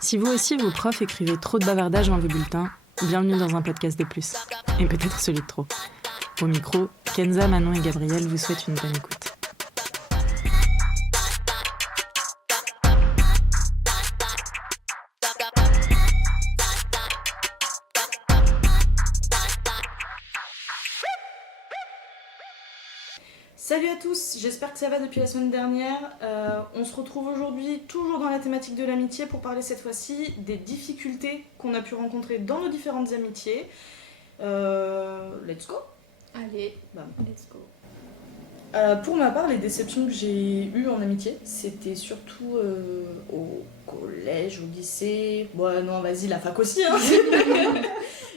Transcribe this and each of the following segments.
Si vous aussi, vos profs écrivaient trop de bavardages dans vos bulletins, bienvenue dans un podcast de plus. Et peut-être celui de trop. Au micro, Kenza, Manon et Gabriel vous souhaitent une bonne écoute. Salut à tous, j'espère que ça va depuis la semaine dernière. On se retrouve aujourd'hui toujours dans la thématique de l'amitié pour parler cette fois-ci des difficultés qu'on a pu rencontrer dans nos différentes amitiés. Let's go. Allez, let's go. Pour ma part, les déceptions que j'ai eues en amitié, c'était surtout au collège, au lycée. Bon, non, vas-y, la fac aussi, hein.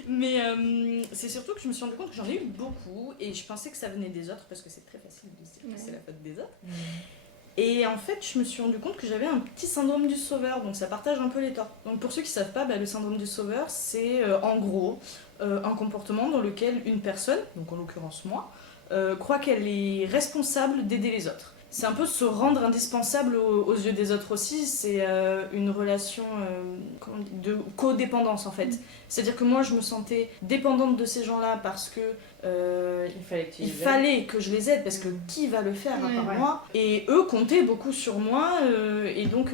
Mais c'est surtout que je me suis rendu compte que j'en ai eu beaucoup et je pensais que ça venait des autres parce que c'est très facile de dire que c'est la faute des autres. Et en fait, je me suis rendu compte que j'avais un petit syndrome du sauveur, donc ça partage un peu les torts. Donc pour ceux qui ne savent pas, le syndrome du sauveur, c'est en gros un comportement dans lequel une personne, donc en l'occurrence moi, croit qu'elle est responsable d'aider les autres. C'est un peu se rendre indispensable aux yeux des autres aussi, c'est une relation de codépendance en fait. C'est-à-dire que moi je me sentais dépendante de ces gens-là parce que il fallait que je les aide parce que qui va le faire à part moi. Et eux comptaient beaucoup sur moi et donc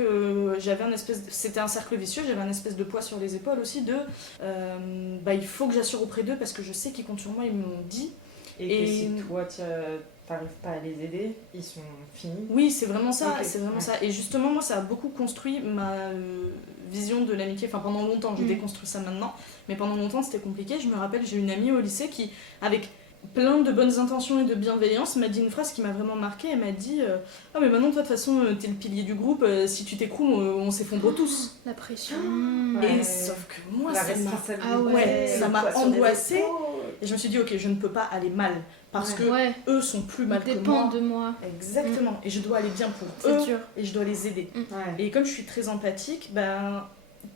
j'avais c'était un cercle vicieux, j'avais un espèce de poids sur les épaules aussi de il faut que j'assure auprès d'eux parce que je sais qu'ils comptent sur moi, ils m'ont dit. Et que si toi t'arrives pas à les aider, ils sont finis. Oui, c'est vraiment ça, okay. C'est vraiment ça. Et justement, moi, ça a beaucoup construit ma vision de l'amitié. Enfin, pendant longtemps, j'ai déconstruit ça maintenant, mais pendant longtemps, c'était compliqué. Je me rappelle, j'ai une amie au lycée qui, avec plein de bonnes intentions et de bienveillance, m'a dit une phrase qui m'a vraiment marquée. Elle m'a dit ah mais maintenant, toi, de toute façon, t'es le pilier du groupe. Si tu t'écroules, on s'effondre tous. La pression. Et sauf que moi, ça m'a angoissée. Et je me suis dit, ok, je ne peux pas aller mal. Parce que eux sont plus mal que moi. Dépendent de moi. Exactement. Et je dois aller bien pour eux. Et je dois les aider. Et comme je suis très empathique,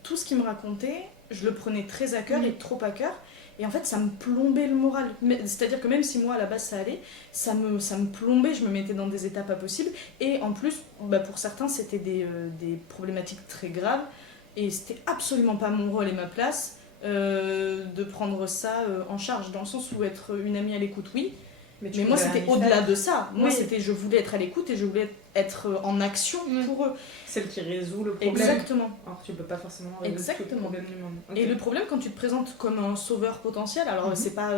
tout ce qu'ils me racontaient, je le prenais très à cœur et trop à cœur. Et en fait, ça me plombait le moral. C'est-à-dire que même si moi, à la base, ça allait, ça me plombait, je me mettais dans des états pas possibles. Et en plus, pour certains, c'était des problématiques très graves. Et c'était absolument pas mon rôle et ma place de prendre ça en charge. Dans le sens où être une amie à l'écoute, oui. Mais moi, c'était au-delà de ça. Moi, je voulais être à l'écoute et je voulais être en action pour eux. Celle qui résout le problème. Exactement. Alors tu peux pas forcément résoudre le problème du monde. Et le problème, quand tu te présentes comme un sauveur potentiel, alors c'est pas...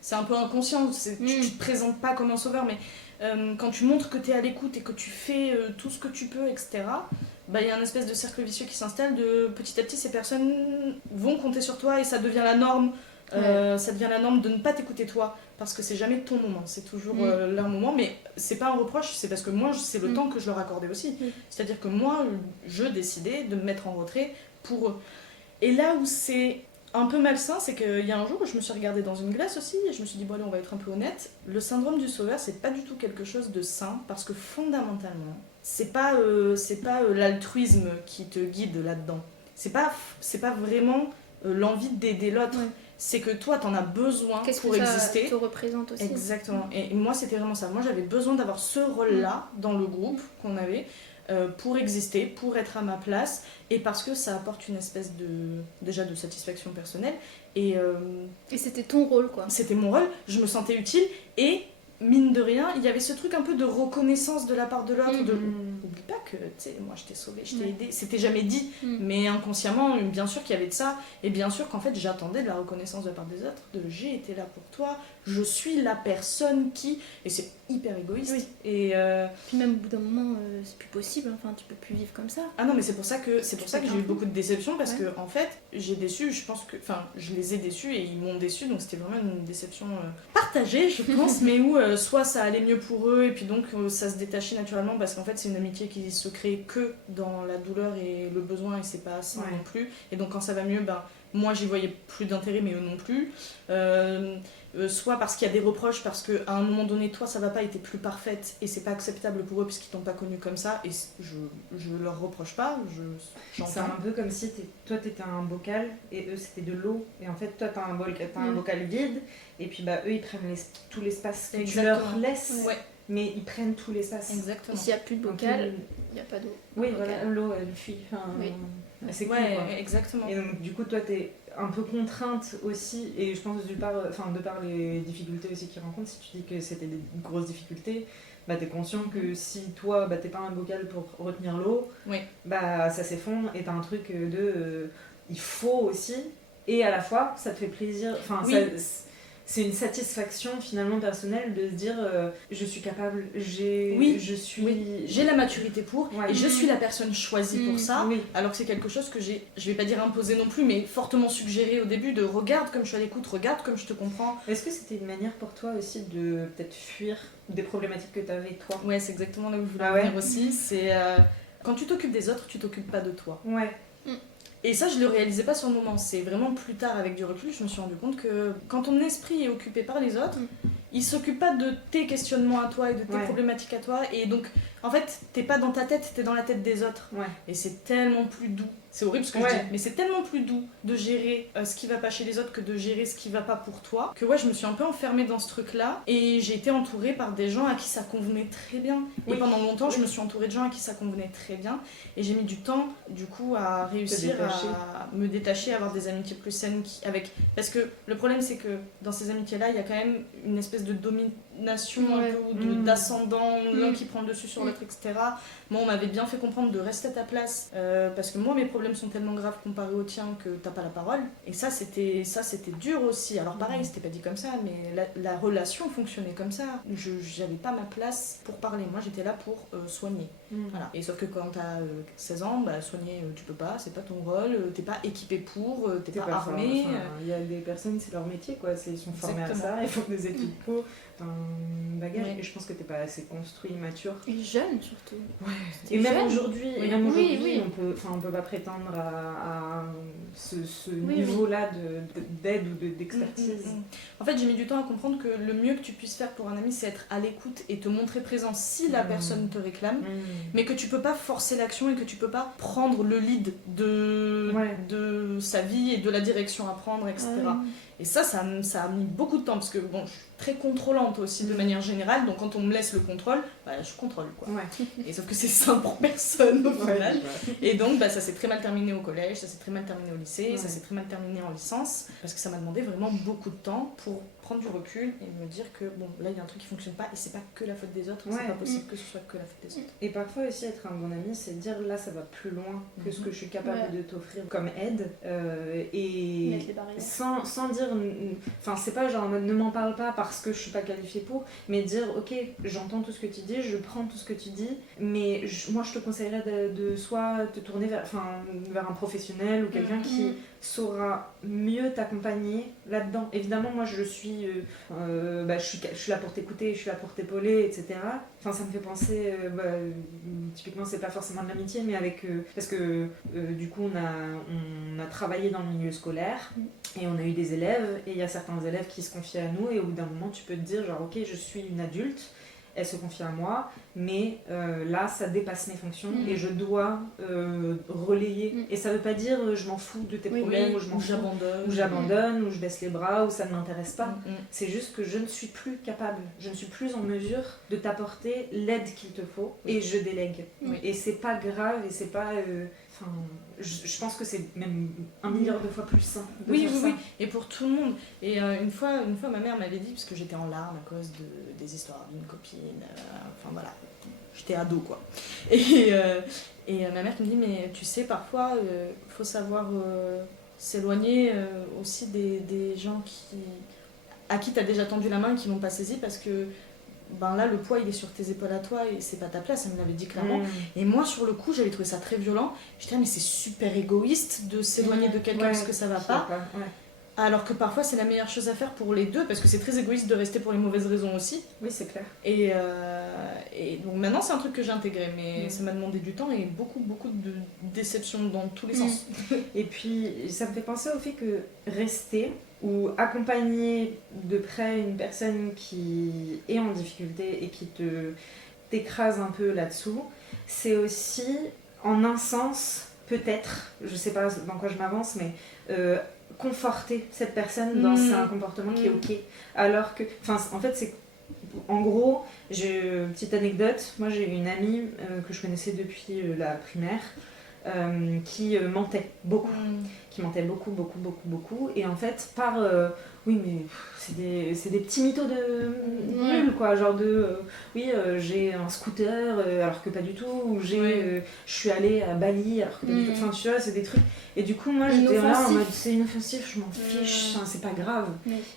c'est un peu inconscient, tu te présentes pas comme un sauveur, mais quand tu montres que tu es à l'écoute et que tu fais tout ce que tu peux, etc., y a un espèce de cercle vicieux qui s'installe de petit à petit, ces personnes vont compter sur toi et ça devient la norme. Ça devient la norme de ne pas t'écouter toi parce que c'est jamais ton moment, c'est toujours leur moment, mais c'est pas un reproche, c'est parce que moi c'est le temps que je leur accordais aussi, c'est-à-dire que moi je décidais de me mettre en retrait pour eux. Et là où c'est un peu malsain, c'est qu'il y a un jour où je me suis regardée dans une glace aussi et je me suis dit bon allez, on va être un peu honnête, le syndrome du sauveur c'est pas du tout quelque chose de sain parce que fondamentalement c'est pas l'altruisme qui te guide là-dedans, c'est pas vraiment l'envie d'aider l'autre. C'est que toi, t'en as besoin pour exister. Qu'est-ce que ça te représente aussi. Exactement. Et moi, c'était vraiment ça. Moi, j'avais besoin d'avoir ce rôle-là dans le groupe qu'on avait pour exister, pour être à ma place, et parce que ça apporte une espèce de satisfaction personnelle. Et c'était ton rôle, quoi. C'était mon rôle. Je me sentais utile et mine de rien, il y avait ce truc un peu de reconnaissance de la part de l'autre, oublie pas que, tu sais, moi je t'ai sauvé, je t'ai aidé, c'était jamais dit, mais inconsciemment, bien sûr qu'il y avait de ça, et bien sûr qu'en fait j'attendais de la reconnaissance de la part des autres, de j'ai été là pour toi, je suis la personne qui, et c'est hyper égoïste, et puis même au bout d'un moment, c'est plus possible, enfin tu peux plus vivre comme ça. Ah non, mais c'est pour ça que j'ai eu beaucoup de déceptions, parce que en fait, j'ai déçu, je les ai déçus, et ils m'ont déçu, donc c'était vraiment une déception partagée, je pense, mais où soit ça allait mieux pour eux et puis donc ça se détachait naturellement parce qu'en fait c'est une amitié qui se crée que dans la douleur et le besoin et c'est pas sain non plus, et donc quand ça va mieux, moi j'y voyais plus d'intérêt mais eux non plus, soit parce qu'il y a des reproches parce qu'à un moment donné toi ça va pas et t'es plus parfaite et c'est pas acceptable pour eux puisqu'ils t'ont pas connue comme ça, et je leur reproche pas, c'est un peu comme si toi t'étais un bocal et eux c'était de l'eau, et en fait toi t'as un bocal vide et puis eux ils prennent tout l'espace que tu leur laisses. mais ils prennent tout l'espace. Et Exactement. s'il n'y a plus de bocal, il n'y a pas d'eau. Oui, Bocal. voilà, l'eau elle fuit. Enfin, Oui. c'est cool, Ouais, quoi. exactement. Et donc du coup toi t'es un peu contrainte aussi, et je pense de par les difficultés aussi qu'ils rencontrent, si tu dis que c'était des grosses difficultés, bah t'es conscient que si toi t'es pas un bocal pour retenir l'eau, Oui. bah ça s'effondre et t'as un truc il faut aussi, et à la fois ça te fait plaisir, enfin Oui. c'est une satisfaction finalement personnelle de se dire je suis capable, Oui. je suis... Oui. J'ai la maturité pour, Ouais. et je suis la personne choisie pour ça, Oui. alors que c'est quelque chose que j'ai, je vais pas dire imposé non plus, mais fortement suggéré au début, de regarde comme je suis à l'écoute, regarde comme je te comprends. Est-ce que c'était une manière pour toi aussi de peut-être fuir des problématiques que t'avais toi? Ouais, c'est exactement là où je voulais Ah en ouais. venir aussi, c'est quand tu t'occupes des autres, tu t'occupes pas de toi. Ouais. Et ça, je le réalisais pas sur le moment, c'est vraiment plus tard avec du recul, je me suis rendu compte que quand ton esprit est occupé par les autres, il s'occupe pas de tes questionnements à toi et de tes Ouais. problématiques à toi, et donc en fait, t'es pas dans ta tête, t'es dans la tête des autres. Ouais. Et c'est tellement plus doux. C'est horrible ce que Ouais. je dis, mais c'est tellement plus doux de gérer ce qui va pas chez les autres que de gérer ce qui va pas pour toi. Que ouais, je me suis un peu enfermée dans ce truc-là et j'ai été entourée par des gens à qui ça convenait très bien. Oui. Et pendant longtemps, je Oui. me suis entourée de gens à qui ça convenait très bien. Et j'ai mis du temps, du coup, à réussir détacher. à me détacher, à avoir des amitiés plus saines parce que le problème, c'est que dans ces amitiés-là, il y a quand même une espèce de domination un Ouais. peu, ou d'ascendant, l'un qui prend le dessus sur Mm. l'autre, etc. Moi, on m'avait bien fait comprendre de rester à ta place parce que moi, mes problèmes sont tellement graves comparés aux tiens que t'as pas la parole. Et ça, c'était dur aussi. Alors pareil, c'était pas dit comme ça, mais la relation fonctionnait comme ça. J'avais pas ma place pour parler. Moi, j'étais là pour soigner. Voilà. Et sauf que quand t'as 16 ans, bah, soigner, tu peux pas, c'est pas ton rôle, t'es pas équipé pour, t'es pas armé. Il y a des personnes, c'est leur métier, quoi. Ils sont formés à Exactement. ça, ils font des études pour, un bagage. Ouais. Et je pense que t'es pas assez construit, mature. Et jeune surtout. Et même jeune. aujourd'hui, Oui. même aujourd'hui, Oui. on peut pas prétendre à ce Oui, niveau-là d'aide ou d'expertise. En fait, j'ai mis du temps à comprendre que le mieux que tu puisses faire pour un ami, c'est être à l'écoute et te montrer présent si la personne te réclame, mais que tu peux pas forcer l'action et que tu peux pas prendre le lead de sa vie et de la direction à prendre, etc. Et ça a mis beaucoup de temps parce que bon, je suis très contrôlante aussi de manière générale, donc quand on me laisse le contrôle, bah, je contrôle quoi. Ouais. Et sauf que c'est sain pour personne au final. Ouais. Et donc bah, ça s'est très mal terminé au collège, ça s'est très mal terminé au lycée, Ouais. ça s'est très mal terminé en licence, parce que ça m'a demandé vraiment beaucoup de temps pour prendre du recul et me dire que bon, là il y a un truc qui fonctionne pas et c'est pas que la faute des autres, Ouais. c'est pas possible que ce soit que la faute des autres. Et parfois aussi être un bon ami, c'est dire là ça va plus loin que ce que je suis capable Ouais. de t'offrir comme aide, et Mettre les barrières. sans dire, enfin c'est pas genre en mode ne m'en parle pas parce que je suis pas qualifiée pour, mais dire ok j'entends tout ce que tu dis, je prends tout ce que tu dis, mais moi je te conseillerais de soit te tourner vers un professionnel ou quelqu'un qui saura mieux t'accompagner là-dedans. Évidemment moi je suis là pour t'écouter, je suis là pour t'épauler, etc. Enfin ça me fait penser, typiquement c'est pas forcément de l'amitié, mais parce que du coup on a travaillé dans le milieu scolaire et on a eu des élèves, et il y a certains élèves qui se confient à nous, et au bout d'un moment tu peux te dire genre ok je suis une adulte, elle se confie à moi, mais là ça dépasse mes fonctions et je dois relayer. Et ça veut pas dire je m'en fous de tes problèmes, ou je m'en fous, ou j'abandonne, ou je baisse les bras, ou ça ne m'intéresse pas. C'est juste que je ne suis plus capable, je ne suis plus en mesure de t'apporter l'aide qu'il te faut, et je délègue. Et c'est pas grave, et c'est pas... je pense que c'est même 1 milliard de fois plus sain de faire ça. Et pour tout le monde. Et une fois ma mère m'avait dit, parce que j'étais en larmes à cause des histoires d'une copine, enfin voilà, j'étais ado quoi. Et ma mère qui me dit, mais tu sais, parfois faut savoir s'éloigner aussi des gens à qui t'as déjà tendu la main et qui l'ont pas saisi, parce que ben là le poids il est sur tes épaules à toi et c'est pas ta place, elle me l'avait dit clairement. Et moi sur le coup j'avais trouvé ça très violent, j'étais mais c'est super égoïste de s'éloigner de quelqu'un parce que ça va pas. Alors que parfois c'est la meilleure chose à faire pour les deux, parce que c'est très égoïste de rester pour les mauvaises raisons aussi. Oui c'est clair. Et donc maintenant c'est un truc que j'ai intégré, mais ça m'a demandé du temps et beaucoup de déception dans tous les sens. Et puis ça me fait penser au fait que rester ou accompagner de près une personne qui est en difficulté et qui t'écrase un peu là-dessous, c'est aussi en un sens peut-être, je sais pas dans quoi je m'avance, mais conforter cette personne dans un comportement qui est ok, alors que en fait c'est En gros, petite anecdote, moi j'ai une amie que je connaissais depuis la primaire qui mentait beaucoup. Qui mentait beaucoup. Et en fait, oui, mais c'est des petits mythos de nuls, quoi. Genre j'ai un scooter alors que pas du tout. Ou je suis allée à Bali alors que pas du tout. Enfin, tu vois, c'est des trucs. Et du coup, moi j'étais là en mode c'est inoffensif, je m'en fiche, c'est pas grave.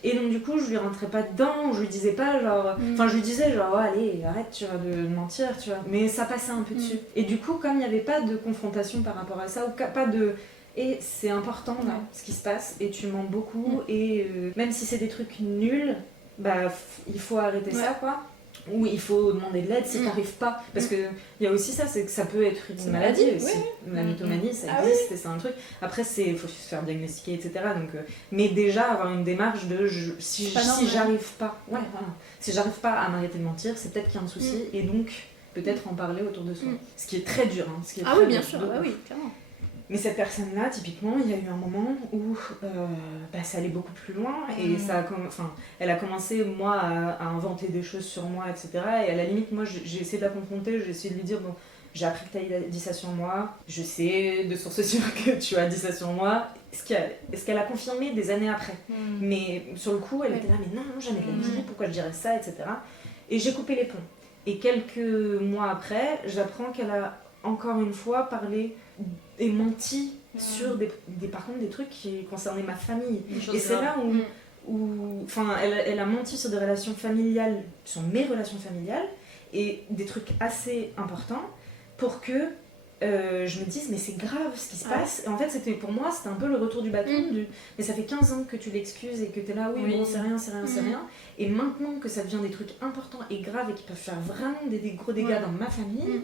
Et donc, du coup, je lui rentrais pas dedans, je lui disais pas genre. Enfin, je lui disais genre, allez, arrête, tu vois, de mentir, tu vois. Mais ça passait un peu dessus. Et du coup, comme il n'y avait pas de confrontation par rapport à ça, ou pas de. Et c'est important là, ce qui se passe, et tu mens beaucoup, et même si c'est des trucs nuls, il faut arrêter ça, quoi. Ou il faut demander de l'aide si t'arrives pas. Parce qu'il y a aussi ça, c'est que ça peut être une maladie aussi. La mythomanie, ça existe, et c'est un truc. Après, il faut se faire diagnostiquer, etc. Donc, mais déjà, avoir une démarche de si j'arrive pas, si j'arrive pas à m'arrêter de mentir, c'est peut-être qu'il y a un souci, et donc peut-être en parler autour de soi. Ce qui est très dur. Hein, oui, bien sûr, oui, clairement. Mais cette personne-là, typiquement, il y a eu un moment où ça allait beaucoup plus loin et elle a commencé, moi, à inventer des choses sur moi, etc. Et à la limite, moi, j'ai essayé de la confronter, j'ai essayé de lui dire, bon, j'ai appris que tu as dit ça sur moi, je sais de sources sûres que tu as dit ça sur moi, ce qu'elle a confirmé des années après. Mais sur le coup, elle était là, mais non, jamais de la vie, pourquoi je dirais ça, etc. Et j'ai coupé les ponts. Et quelques mois après, j'apprends qu'elle a encore une fois parlé et menti sur par contre des trucs qui concernaient ma famille. Et c'est là où elle a menti sur des relations familiales, sur mes relations familiales, et des trucs assez importants pour que je me dise mais c'est grave ce qui se passe. Et en fait pour moi c'était un peu le retour du bâton mais ça fait 15 ans que tu l'excuses et que t'es là bon c'est rien, et maintenant que ça devient des trucs importants et graves et qui peuvent faire vraiment des gros dégâts dans ma famille,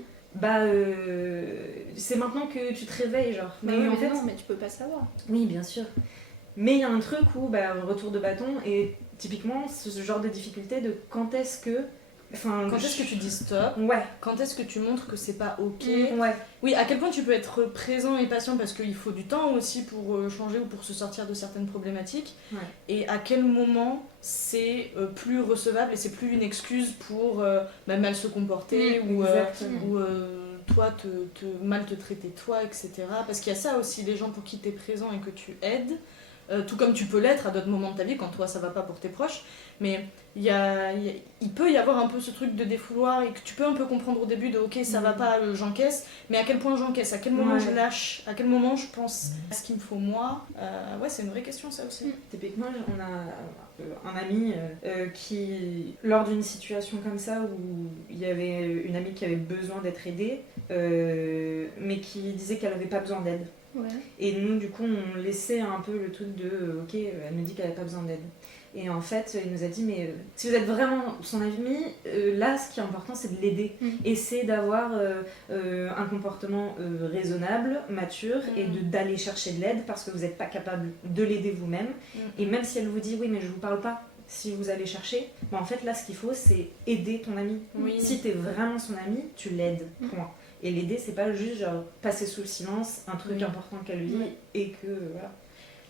c'est maintenant que tu te réveilles, genre. Mais en fait, non, mais tu peux pas savoir. Oui, bien sûr. Mais il y a un truc où, retour de bâton, et typiquement, ce genre de difficulté de quand est-ce que tu dis stop, quand est-ce que tu montres que c'est pas ok, oui, à quel point tu peux être présent et patient parce qu'il faut du temps aussi pour changer ou pour se sortir de certaines problématiques, et à quel moment c'est plus recevable et c'est plus une excuse pour mal se comporter ou toi mal te traiter toi, etc. Parce qu'il y a ça aussi, les gens pour qui t'es présent et que tu aides, tout comme tu peux l'être à d'autres moments de ta vie quand toi ça va pas pour tes proches, mais il peut y avoir un peu ce truc de défouloir et que tu peux un peu comprendre au début de ok ça va pas, j'encaisse, mais à quel point j'encaisse, à quel moment je lâche, à quel moment je pense à ce qu'il me faut moi, c'est une vraie question ça aussi. Typiquement on a un ami qui, lors d'une situation comme ça où il y avait une amie qui avait besoin d'être aidée mais qui disait qu'elle avait pas besoin d'aide. Et nous du coup on laissait un peu le truc de ok elle nous dit qu'elle avait pas besoin d'aide. Et en fait, il nous a dit, mais si vous êtes vraiment son ami, là, ce qui est important, c'est de l'aider. Et c'est d'avoir un comportement raisonnable, mature, et d'aller chercher de l'aide parce que vous n'êtes pas capable de l'aider vous-même. Et même si elle vous dit, oui, mais je ne vous parle pas, si vous allez chercher, en fait, là, ce qu'il faut, c'est aider ton ami. Si tu es vraiment son ami, tu l'aides, point. Et l'aider, c'est pas juste genre passer sous le silence un truc important qu'elle vit et que voilà.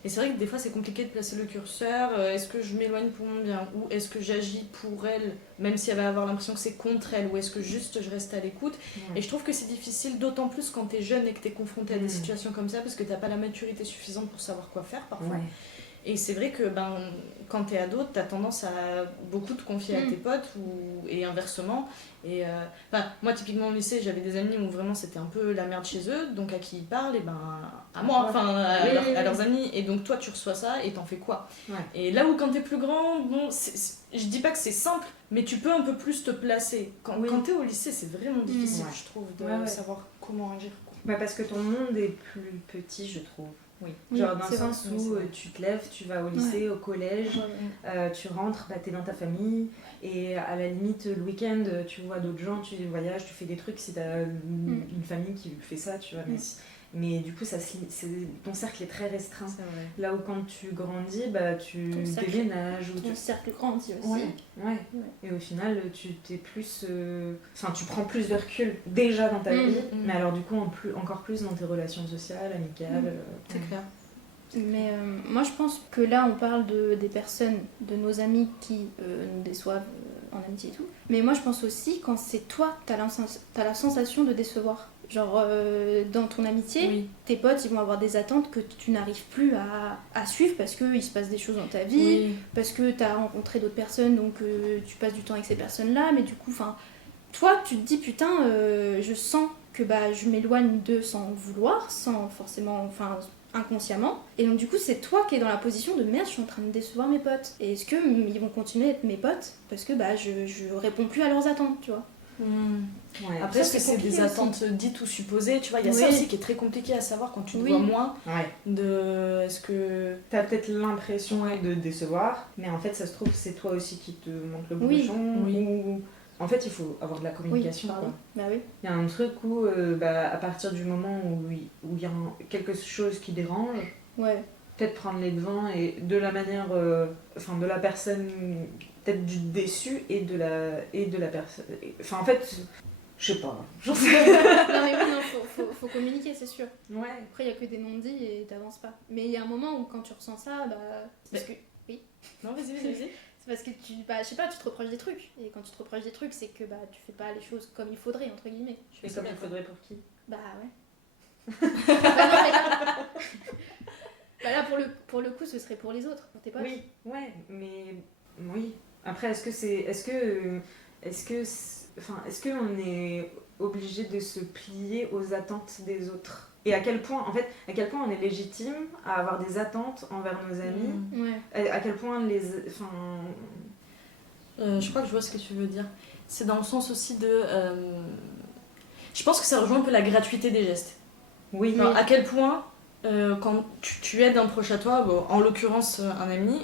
Et c'est vrai que des fois c'est compliqué de placer le curseur, est-ce que je m'éloigne pour mon bien ou est-ce que j'agis pour elle même si elle va avoir l'impression que c'est contre elle, ou est-ce que juste je reste à l'écoute. Et je trouve que c'est difficile d'autant plus quand t'es jeune et que t'es confronté à des situations comme ça parce que t'as pas la maturité suffisante pour savoir quoi faire parfois. Et c'est vrai que quand t'es ado, t'as tendance à beaucoup te confier à tes potes et inversement. Et moi, typiquement au lycée, j'avais des amis où vraiment c'était un peu la merde chez eux, donc à qui ils parlent, et à moi, à leurs amis. Et donc toi, tu reçois ça et t'en fais quoi? Et là où quand t'es plus grand, je dis pas que c'est simple, mais tu peux un peu plus te placer. Quand t'es au lycée, c'est vraiment difficile, je trouve, de savoir comment agir. Parce que ton monde est plus petit, je trouve. Genre dans le sens où tu te lèves, tu vas au lycée, au collège, tu rentres, t'es dans ta famille et à la limite le week-end tu vois d'autres gens, tu voyages, tu fais des trucs si t'as une famille qui fait ça, tu vois. Mais du coup ton cercle est très restreint. Là où quand tu grandis, tu déménages. Ton cercle grandit aussi. Et au final tu prends plus de recul déjà dans ta vie, mais alors du coup encore plus dans tes relations sociales, amicales. C'est clair. Mais moi je pense que là on parle des personnes, de nos amis qui nous déçoivent en amitié et tout. Mais moi, je pense aussi quand c'est toi, t'as la sensation de décevoir. Genre, dans ton amitié, Oui. tes potes, ils vont avoir des attentes que tu n'arrives plus à suivre parce qu'il se passe des choses dans ta vie, Oui. parce que t'as rencontré d'autres personnes, donc tu passes du temps avec ces personnes-là, mais du coup, enfin, toi, tu te dis, putain, je sens que je m'éloigne d'eux sans vouloir, sans forcément, enfin, inconsciemment. Et donc, du coup, c'est toi qui es dans la position de merde, je suis en train de décevoir mes potes. Et est-ce qu'ils vont continuer à être mes potes parce que je réponds plus à leurs attentes, tu vois. Ouais. Après, Ça, est-ce que c'est c'est des compliqué attentes dites ou supposées? Tu vois, il y a ça Oui. aussi qui est très compliqué à savoir quand tu te Oui. vois moins. Ouais. Est-ce que... T'as peut-être l'impression de décevoir, mais en fait, ça se trouve, c'est toi aussi qui te montre le Oui. bouchon. Oui. Ou... En fait, il faut avoir de la communication. pardon. Quoi. Bah oui. Il y a un truc où, à partir du moment où il y a quelque chose qui dérange, Ouais. peut-être prendre les devants et de la manière, de la personne, peut-être du déçu et de la personne. Enfin, en fait, je sais pas. J'en sais Non mais oui, non, faut communiquer, c'est sûr. Ouais. Après, il y a que des non-dits et t'avances pas. Mais il y a un moment où quand tu ressens ça, c'est parce que... Non, vas-y. C'est parce que je sais pas, tu te reproches des trucs. Et quand tu te reproches des trucs, c'est que tu fais pas les choses comme il faudrait, entre guillemets. Et comme il faudrait pour qui? Bah ouais. Non, mais là, pour le coup, ce serait pour les autres, pour tes potes. Oui, ouais, mais oui. Après, est-ce qu'on est obligé de se plier aux attentes des autres? Et à quel point on est légitime à avoir des attentes envers nos amis? Ouais. À quel point Je crois que je vois ce que tu veux dire. C'est dans le sens aussi de... Je pense que ça rejoint un peu la gratuité des gestes. Oui. Genre, à quel point, quand tu aides un proche à toi, en l'occurrence un ami,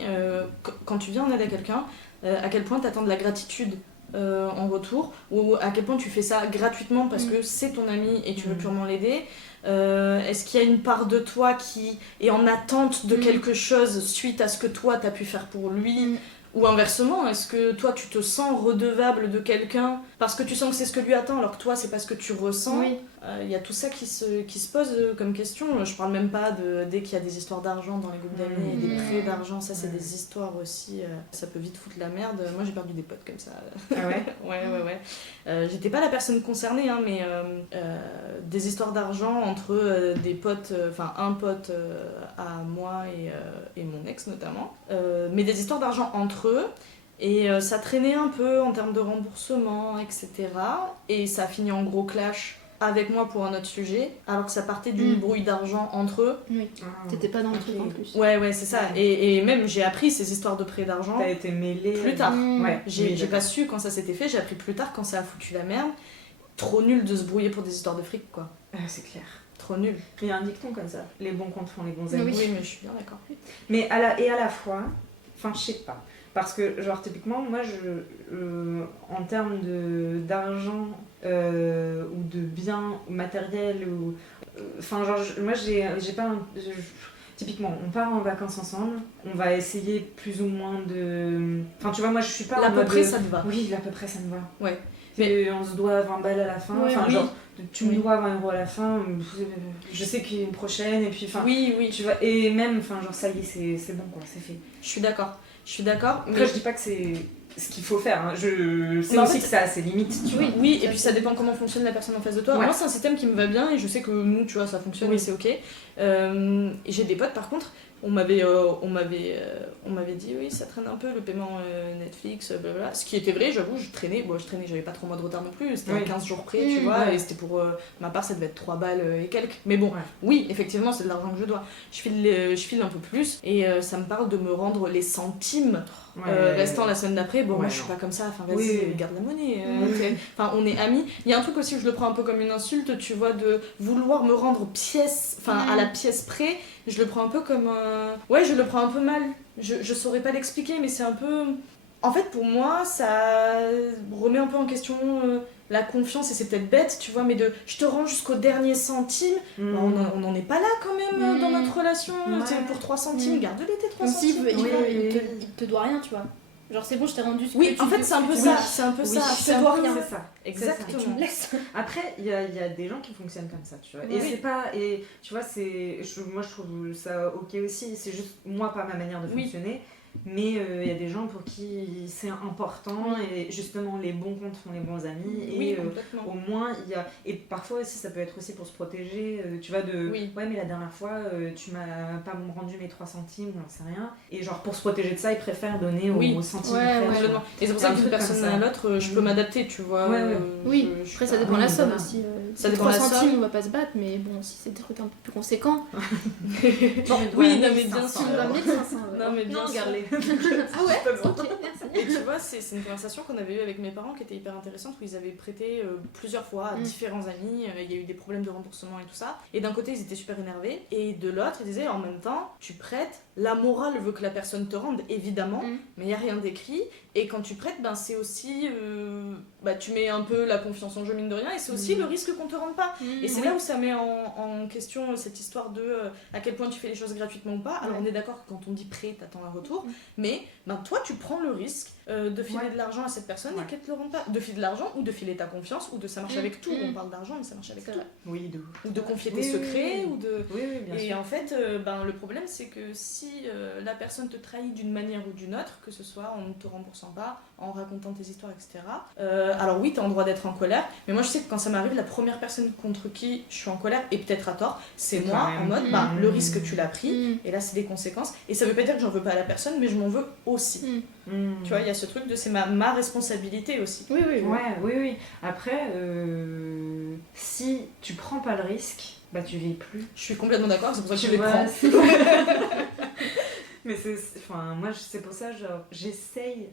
quand tu viens en aide à quelqu'un, à quel point tu attends de la gratitude en retour, ou à quel point tu fais ça gratuitement parce que c'est ton ami et tu veux purement l'aider. Est-ce qu'il y a une part de toi qui est en attente de quelque chose suite à ce que toi t'as pu faire pour lui? Ou inversement, est-ce que toi tu te sens redevable de quelqu'un parce que tu sens que c'est ce que lui attend alors que toi c'est pas ce que tu ressens? Oui. Y a tout ça qui se pose comme question. Je parle même pas dès qu'il y a des histoires d'argent dans les groupes d'amis et des prêts d'argent, ça c'est des histoires aussi, ça peut vite foutre la merde. Moi j'ai perdu des potes comme ça. Ah ouais? Ouais. J'étais pas la personne concernée, hein, mais des histoires d'argent entre des potes, enfin un pote à moi et mon ex notamment, mais des histoires d'argent entre eux. Et ça traînait un peu en termes de remboursement, etc. Et ça a fini en gros clash avec moi pour un autre sujet, alors que ça partait d'une brouille d'argent entre eux. Oui. T'étais pas dans le truc en Ok. plus. Ouais, c'est ça. Et même j'ai appris ces histoires de prêt d'argent T'as été mêlée. plus tard. Ouais. J'ai Oui, pas su quand ça s'était fait, j'ai appris plus tard quand ça a foutu la merde. Trop nul de se brouiller pour des histoires de fric, quoi. c'est clair. Trop nul. Il y a un dicton comme ça. Les bons comptes font les bons amis. Oui, mais je suis bien d'accord. Mais à la fois, enfin je sais pas. Parce que genre typiquement moi en termes d'argent ou de biens matériels ou moi j'ai pas typiquement on part en vacances ensemble, on va essayer plus ou moins de tu vois moi je suis pas L'à en peu mode près ça te va. oui, à peu près ça me va. Ouais. Mais on se doit 20 balles à la fin, Ouais, oui. tu me dois 20 € à la fin, je sais qu'il y a une prochaine et puis Oui. tu vois, et même ça y est, c'est bon quoi, c'est fait. Je suis d'accord. Après, Mais je dis pas que c'est ce qu'il faut faire, hein. Je sais Mais en aussi fait, que ça a ses limites, tu vois. Oui, et puis ça dépend comment fonctionne la personne en face de toi. Ouais. Moi, c'est un système qui me va bien et je sais que nous, tu vois, ça fonctionne et c'est ok. J'ai des potes, par contre, on m'avait dit oui, ça traîne un peu le paiement Netflix, blablabla. Ce qui était vrai, j'avoue, je traînais, j'avais pas 3 mois de retard non plus, c'était à 15 jours près, tu vois, et c'était pour ma part, ça devait être 3 balles et quelques. Mais bon, oui, effectivement, c'est de l'argent que je dois. Je file un peu plus et ça me parle de me rendre les centimes. Restant la semaine d'après, moi je suis pas comme ça, vas-y, garde la monnaie. Enfin, on est amis. Il y a un truc aussi où je le prends un peu comme une insulte, tu vois, de vouloir me rendre à la pièce près. Je le prends un peu comme je le prends un peu mal. Je saurais pas l'expliquer, mais c'est un peu. En fait, pour moi, ça remet un peu en question la confiance, et c'est peut-être bête, tu vois, mais je te rends jusqu'au dernier centime. On n'en est pas là quand même dans notre relation. Pour 3 centimes, garde-les tes 3 Comme centimes. il te doit rien, tu vois. Genre c'est bon, je t'ai rendu ce que Oui, tu en fait, veux, c'est un peu ce que ça. tu veux. C'est un peu ça. je te dois rien. C'est ça. Exactement. Tu me laisses. Après, il y a des gens qui fonctionnent comme ça, tu vois. Et Oui. c'est pas. Et tu vois, moi je trouve ça ok aussi, c'est juste moi, pas ma manière de fonctionner. mais il y a des gens pour qui c'est important, et justement les bons comptes font les bons amis, et au moins il y a, et parfois aussi ça peut être aussi pour se protéger, tu vois, ouais mais la dernière fois tu m'as pas rendu mes 3 centimes, j'en sais rien, et genre pour se protéger de ça ils préfèrent donner au centime près, et c'est pour ça que d'une personne à l'autre je peux m'adapter, tu vois. Après ça dépend de la somme aussi, ça dépend 3 de la centimes somme. on va pas se battre, mais bon si c'est des trucs un peu plus conséquents oui, non mais bien sûr. 1500, Non mais bien sûr. regarde-les. Ah ouais, ok, merci. Et tu vois, c'est une conversation qu'on avait eue avec mes parents qui était hyper intéressante, où ils avaient prêté plusieurs fois à différents amis, il y a eu des problèmes de remboursement et tout ça. Et d'un côté, ils étaient super énervés, et de l'autre, ils disaient en même temps, tu prêtes, la morale veut que la personne te rende, évidemment, mais il n'y a rien d'écrit. Et quand tu prêtes, ben, c'est aussi. Tu mets un peu la confiance en jeu, mine de rien, et c'est aussi le risque qu'on te rende pas. Et c'est là où ça met en question cette histoire de à quel point tu fais les choses gratuitement ou pas. Alors on est d'accord que quand on dit prêt, t'attends un retour, mais ben, toi tu prends le risque de filer de l'argent à cette personne et qu'elle te le rende pas. De filer de l'argent ou de filer ta confiance, ou de ça marche avec tout. On parle d'argent, mais ça marche avec tout. Oui, ou de confier tes secrets, ou de. Oui, bien sûr. Et en fait, le problème c'est que si la personne te trahit d'une manière ou d'une autre, que ce soit en ne te remboursant pas, en racontant tes histoires, etc. Alors oui, t'as en droit d'être en colère, mais moi je sais que quand ça m'arrive, la première personne contre qui je suis en colère, et peut-être à tort, c'est moi, en mode, le risque tu l'as pris, et là c'est des conséquences, et ça veut pas dire que j'en veux pas à la personne, mais je m'en veux aussi. Tu vois, il y a ce truc de c'est ma responsabilité aussi. Oui. Après, si tu prends pas le risque, bah tu vis plus. Je suis complètement d'accord, c'est pour ça que je les prends. Mais moi c'est pour ça genre j'essaye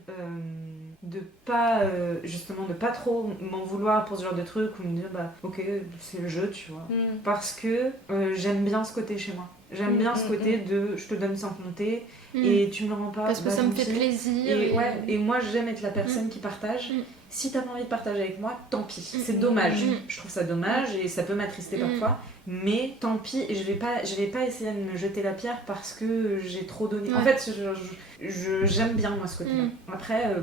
de pas justement de pas trop m'en vouloir pour ce genre de truc, ou me dire bah ok c'est le jeu, tu vois, parce que j'aime bien ce côté chez moi. J'aime bien ce côté de je te donne sans compter et tu me le rends pas parce que ça me fait plaisir et moi j'aime être la personne qui partage. Si t'as pas envie de partager avec moi, tant pis, c'est dommage. Je trouve ça dommage et ça peut m'attrister parfois, mais tant pis, je vais pas essayer de me jeter la pierre parce que j'ai trop donné. En fait, j'aime bien moi ce côté-là. Après,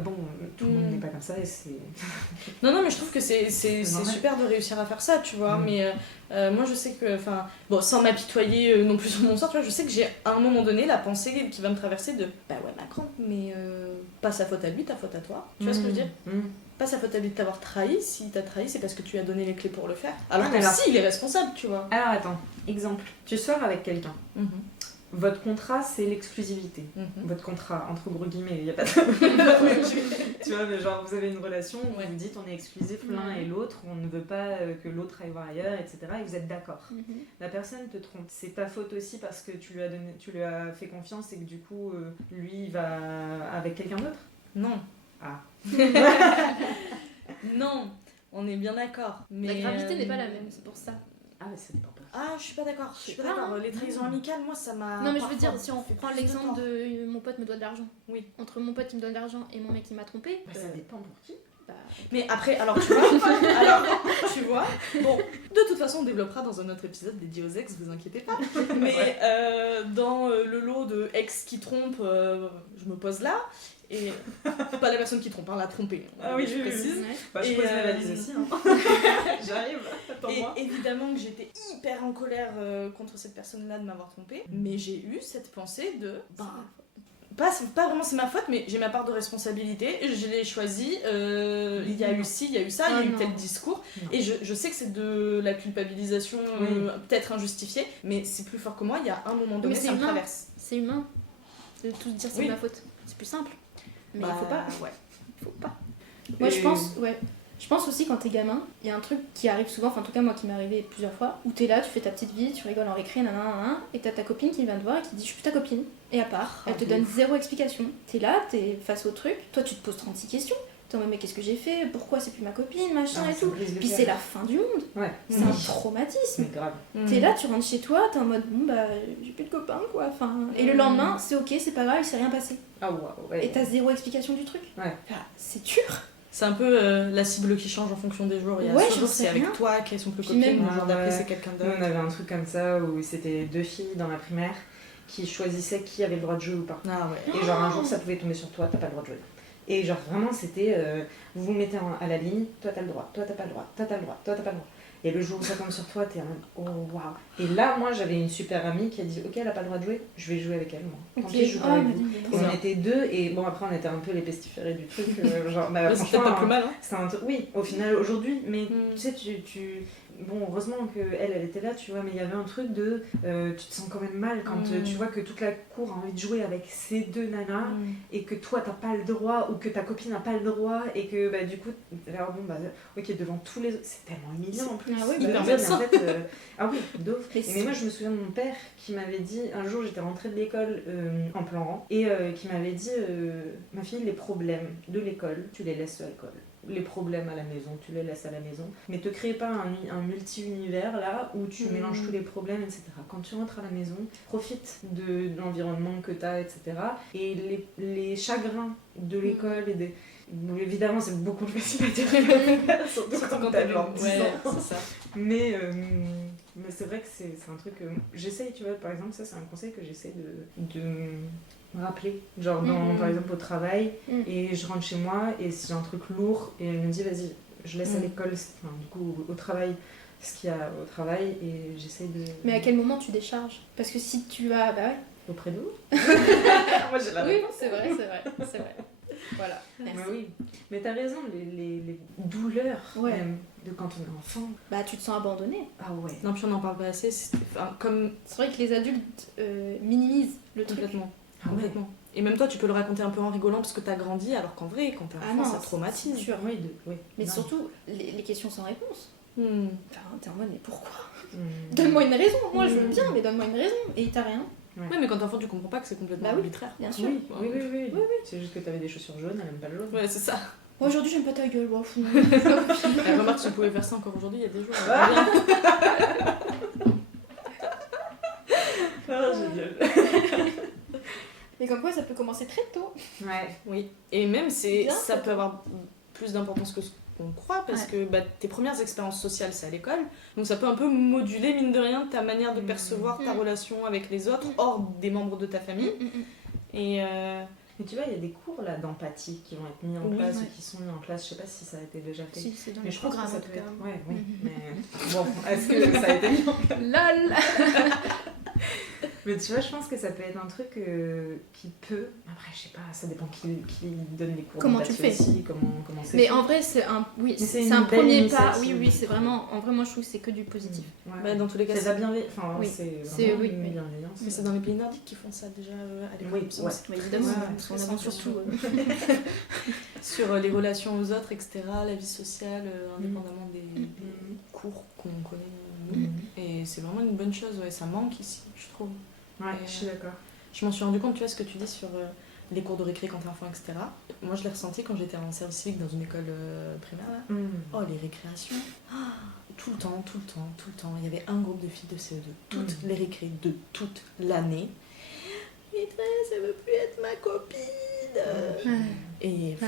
tout le monde n'est pas comme ça et c'est. non, mais je trouve que c'est super de réussir à faire ça, tu vois. Mais moi, je sais que, sans m'apitoyer non plus sur mon sort, tu vois, je sais que j'ai à un moment donné la pensée qui va me traverser de bah ouais, Macron, mais pas sa faute à lui, ta faute à toi. Tu vois ce que je veux dire? Pas sa faute à lui de t'avoir trahi. Si t'as trahi, c'est parce que tu lui as donné les clés pour le faire. Alors que si, il est responsable, tu vois. Alors attends, exemple. Tu sors avec quelqu'un. Votre contrat, c'est l'exclusivité. Votre contrat, entre gros guillemets, il n'y a pas de... Tu vois, mais genre, vous avez une relation où vous dites on est exclusif l'un et l'autre, on ne veut pas que l'autre aille voir ailleurs, etc. Et vous êtes d'accord. La personne te trompe. C'est ta faute aussi parce que tu lui as fait confiance et que du coup, lui, il va avec quelqu'un d'autre? Non. Ah. Non, on est bien d'accord. Mais la gravité n'est pas la même, c'est pour ça. Ah, mais ça dépend pas. Ah, je suis pas d'accord. Les trahisons amicales, moi, ça m'a. Non, mais je veux dire, si on prend l'exemple de mon pote me doit de l'argent. Oui. Entre mon pote qui me donne de l'argent et mon mec qui m'a trompé. Ça dépend pour qui. Mais après, alors tu vois, bon, de toute façon on développera dans un autre épisode dédié aux ex, vous inquiétez pas. Mais dans le lot de ex qui trompent, je me pose là. Et pas la personne qui trompe, la tromper. Ah oui, je précise. Je pose ma valise aussi. J'arrive, attends-moi. Et évidemment que j'étais hyper en colère contre cette personne-là de m'avoir trompée. Mais j'ai eu cette pensée de... Pas vraiment c'est ma faute, mais j'ai ma part de responsabilité, je l'ai choisi, il y a eu ci, il y a eu ça, il y a eu tel discours, et je sais que c'est de la culpabilisation peut-être injustifiée, mais c'est plus fort que moi, il y a un moment donné, ça me traverse. C'est humain, de tout dire c'est ma faute, c'est plus simple, mais il faut pas. Faut pas. Moi je pense aussi quand t'es gamin, il y a un truc qui arrive souvent, enfin en tout cas moi qui m'est arrivé plusieurs fois, où t'es là, tu fais ta petite vie, tu rigoles en récré, et t'as ta copine qui vient te voir et qui dit je suis plus ta copine, et à part, elle te donne zéro explication. T'es là, t'es face au truc, toi tu te poses 36 questions, t'es en mode mais qu'est-ce que j'ai fait, pourquoi c'est plus ma copine, machin et tout, puis c'est la fin du monde, c'est un traumatisme. Grave. T'es là, tu rentres chez toi, t'es en mode bon bah j'ai plus de copains quoi, et le lendemain c'est ok, c'est pas grave, il s'est rien passé. Et t'as zéro explication du truc. C'est dur. C'est un peu la cible qui change en fonction des jours. Il y a ce jour c'est avec toi qu'elles sont plus copines, le jour d'après c'est quelqu'un d'autre. Nous on avait un truc comme ça où c'était 2 filles dans la primaire qui choisissaient qui avait le droit de jouer ou pas. Et genre un jour ça pouvait tomber sur toi, t'as pas le droit de jouer. Et genre vraiment c'était vous vous mettez à la ligne, toi t'as le droit, toi t'as pas le droit, toi t'as le droit, toi t'as pas le droit. Et le jour où ça tombe sur toi, t'es en mode oh waouh. Et là, moi, j'avais une super amie qui a dit ok, elle a pas le droit de jouer, je vais jouer avec elle, moi. Tant pis, je joue pas avec vous. Et on était deux, et bon, après, on était un peu les pestiférés du truc. Genre, bah, Ouais, c'est peut-être pas plus mal, hein. c'est un truc, oui, au final, aujourd'hui, mais tu sais, bon, heureusement qu'elle était là, tu vois, mais il y avait un truc de tu te sens quand même mal quand tu vois que toute la cour a envie de jouer avec ces deux nanas et que toi t'as pas le droit ou que ta copine n'a pas le droit et que bah du coup alors bon bah ok devant tous les autres c'est tellement humiliant en plus. Ah oui, hyper de dire, mais malsain. en fait, ah oui d'offre. Mais Mais moi je me souviens de mon père qui m'avait dit un jour j'étais rentrée de l'école en plein rang et qui m'avait dit ma fille les problèmes de l'école tu les laisses à l'école. Les problèmes à la maison, tu les laisses à la maison. Mais te crée pas un multi-univers là où tu mélanges tous les problèmes, etc. Quand tu rentres à la maison, profite de l'environnement que tu as, etc. Et les chagrins de l'école et des... Bon, évidemment, c'est beaucoup plus facile à dire, surtout quand t'as genre 10 ouais, ans. c'est ça. Mais c'est vrai que c'est un truc que j'essaye, tu vois, par exemple, ça c'est un conseil que j'essaie de me rappeler. Genre, par exemple, au travail, et je rentre chez moi, et si j'ai un truc lourd, et elle me dit, vas-y, je laisse à l'école, enfin, du coup, au travail, ce qu'il y a au travail, et j'essaie de... Mais à quel moment tu décharges? Parce que si tu as... Bah ouais. Auprès de vous. Moi, j'ai la Oui, réponse. c'est vrai. Voilà. Merci. Mais oui, mais t'as raison, les douleurs même de quand on est enfant. Bah tu te sens abandonné. Ah ouais. Non, puis on n'en parle pas assez. Comme C'est vrai que les adultes minimisent le truc. complètement. Ah ouais. Complètement. Et même toi, tu peux le raconter un peu en rigolant parce que t'as grandi, alors qu'en vrai, quand t'es enfant, Ah non, ça traumatise. c'est sûr. Oui, oui. Mais Non. surtout, les questions sans réponse. Enfin, t'es en mode, mais pourquoi? Donne-moi une raison. Moi, je veux bien, mais donne-moi une raison. Et t'as rien. Ouais, mais quand t'es enfant, tu comprends pas que c'est complètement Bah oui. arbitraire. Bien sûr. Oui. C'est juste que t'avais des chaussures jaunes, elle aime pas le jaune. Ouais, c'est ça. Bon, aujourd'hui, j'aime pas ta gueule. Bon, Remarque, si je pouvais faire ça encore aujourd'hui, il y a des jours. Ah, génial. Mais comme quoi, ça peut commencer très tôt. Ouais. Oui. Et même, Bien, ça ça. peut avoir plus d'importance que ce qu'on croit, parce que bah, tes premières expériences sociales, c'est à l'école. Donc ça peut un peu moduler, mine de rien, ta manière de percevoir ta relation avec les autres, hors des membres de ta famille. Et Mais tu vois, il y a des cours là d'empathie qui vont être mis en place ou qui sont mis en place. Je sais pas si ça a été déjà fait. Si, c'est dans Mais le je pense programme que ça en tout peut cas. être. Ouais, oui. Mais bon, est-ce que ça a été mis en place? Lol. Mais tu vois, je pense que ça peut être un truc qui peut. Après, je sais pas, ça dépend qui donne les cours. Comment tu d'empathie le fais aussi, comment c'est. Mais fait. en vrai, c'est un, oui, Mais c'est une un belle premier initiative, pas. Oui, je c'est trouve. vraiment. En vrai, moi, je trouve que c'est que du positif. Ouais. bah, dans tous les cas, C'est de la bienveillance. Enfin, Oui. c'est C'est- vraiment oui, une oui. bienveillance. mais c'est dans les pays nordiques qui font ça déjà à l'école. Oui, il me semble. ouais. Mais évidemment, Ouais, parce qu'on très avance sensuel. surtout. Sur les relations aux autres, etc., la vie sociale, indépendamment des cours qu'on connaît. Nous. Et c'est vraiment une bonne chose, ouais. Ça manque ici, je trouve. Ouais, Et, je suis d'accord. Je m'en suis rendu compte, tu vois, ce que tu dis sur les cours de récré quand t'es enfant, etc. Moi, je l'ai ressenti quand j'étais en service civique dans une école primaire. Là. Oh, les récréations. Tout le temps. Il y avait un groupe de filles de CE2. Toutes les récrés de toute l'année. Maîtresse, elle veut plus être ma copine. Et, Bah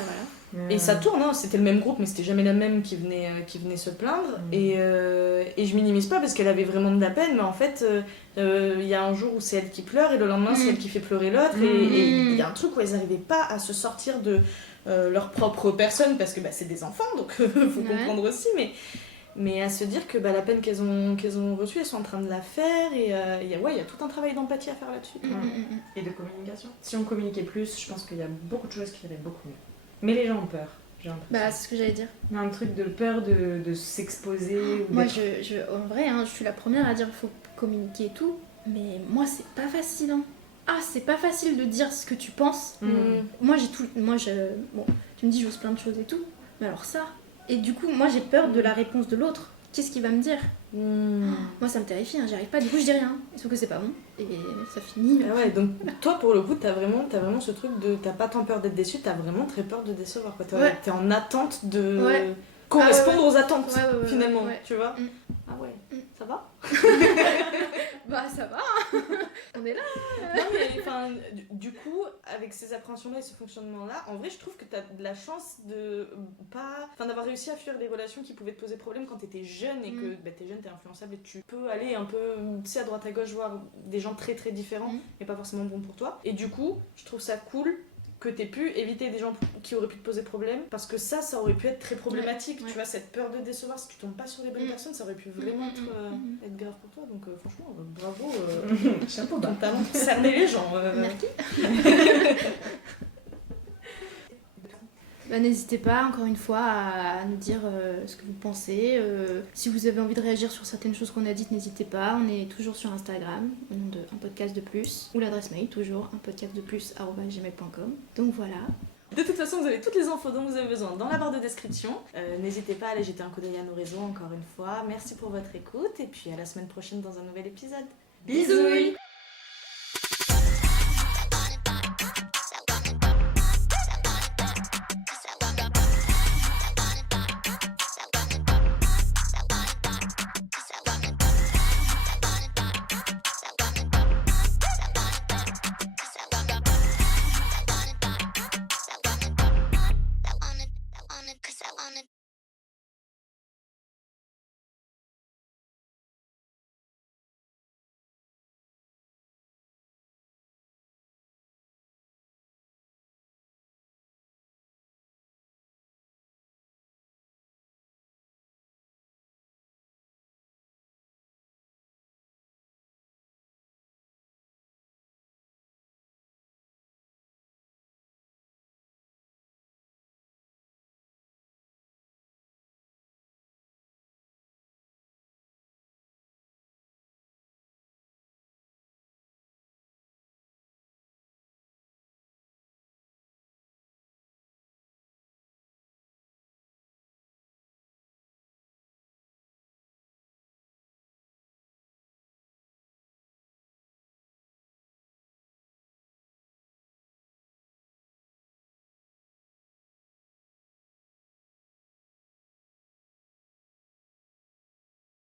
voilà. et ça tourne, hein. C'était le même groupe, mais c'était jamais la même qui venait se plaindre. Et je minimise pas parce qu'elle avait vraiment de la peine, mais en fait, il y a un jour où c'est elle qui pleure et le lendemain, c'est elle qui fait pleurer l'autre. Et il y a un truc où elles n'arrivaient pas à se sortir de leur propre personne parce que bah, c'est des enfants, donc faut comprendre aussi. Mais à se dire que bah, la peine qu'elles ont reçue, elles sont en train de la faire. Et il y a tout un travail d'empathie à faire là-dessus. Et de communication. Si on communiquait plus, je pense qu'il y a beaucoup de choses qui iraient beaucoup mieux. Mais les gens ont peur, j'ai l'impression. Bah, c'est ce que j'allais dire. Il y a un truc de peur de s'exposer. Ou Moi, d'être- en vrai, hein, je suis la première à dire qu'il faut communiquer et tout. Mais moi, c'est pas facile. Hein. Ah, c'est pas facile de dire ce que tu penses. Bon, tu me dis, j'ose plein de choses et tout. Mais alors ça. Et du coup, moi, j'ai peur de la réponse de l'autre. Qu'est-ce qu'il va me dire? Moi, ça me terrifie, hein, j'y arrive pas. Du coup, je dis rien. Sauf que c'est pas bon. Et ça finit. Ah ouais, donc toi, pour le coup, t'as vraiment ce truc de. T'as pas tant peur d'être déçu, t'as vraiment très peur de décevoir. Quoi. T'es en attente de correspondre aux attentes, finalement, tu vois. Ah ouais, ça va? Bah, ça va. On est là. Non, mais enfin, du coup, avec ces appréhensions-là et ce fonctionnement-là, en vrai, je trouve que t'as de la chance d'avoir réussi à fuir des relations qui pouvaient te poser problème quand t'étais jeune et que bah, t'es jeune, t'es influençable et tu peux aller un peu, tu sais, à droite à gauche voir des gens très très différents mais pas forcément bons pour toi. Et du coup, je trouve ça cool que t'aies pu éviter des gens qui auraient pu te poser problème, parce que ça aurait pu être très problématique, Ouais. tu vois, cette peur de décevoir, si tu tombes pas sur les bonnes personnes, ça aurait pu vraiment être grave pour toi, donc franchement, bravo, Chapeau ton bas. talent pour cerner les gens. Merci. Bah, n'hésitez pas encore une fois à nous dire ce que vous pensez. Si vous avez envie de réagir sur certaines choses qu'on a dites, n'hésitez pas. On est toujours sur Instagram au nom de Un Podcast de Plus, ou l'adresse mail toujours unpodcastdeplus@gmail.com. Donc voilà. De toute façon, vous avez toutes les infos dont vous avez besoin dans la barre de description. N'hésitez pas à aller jeter un coup d'œil à nos réseaux encore une fois. Merci pour votre écoute et puis à la semaine prochaine dans un nouvel épisode. Bisous.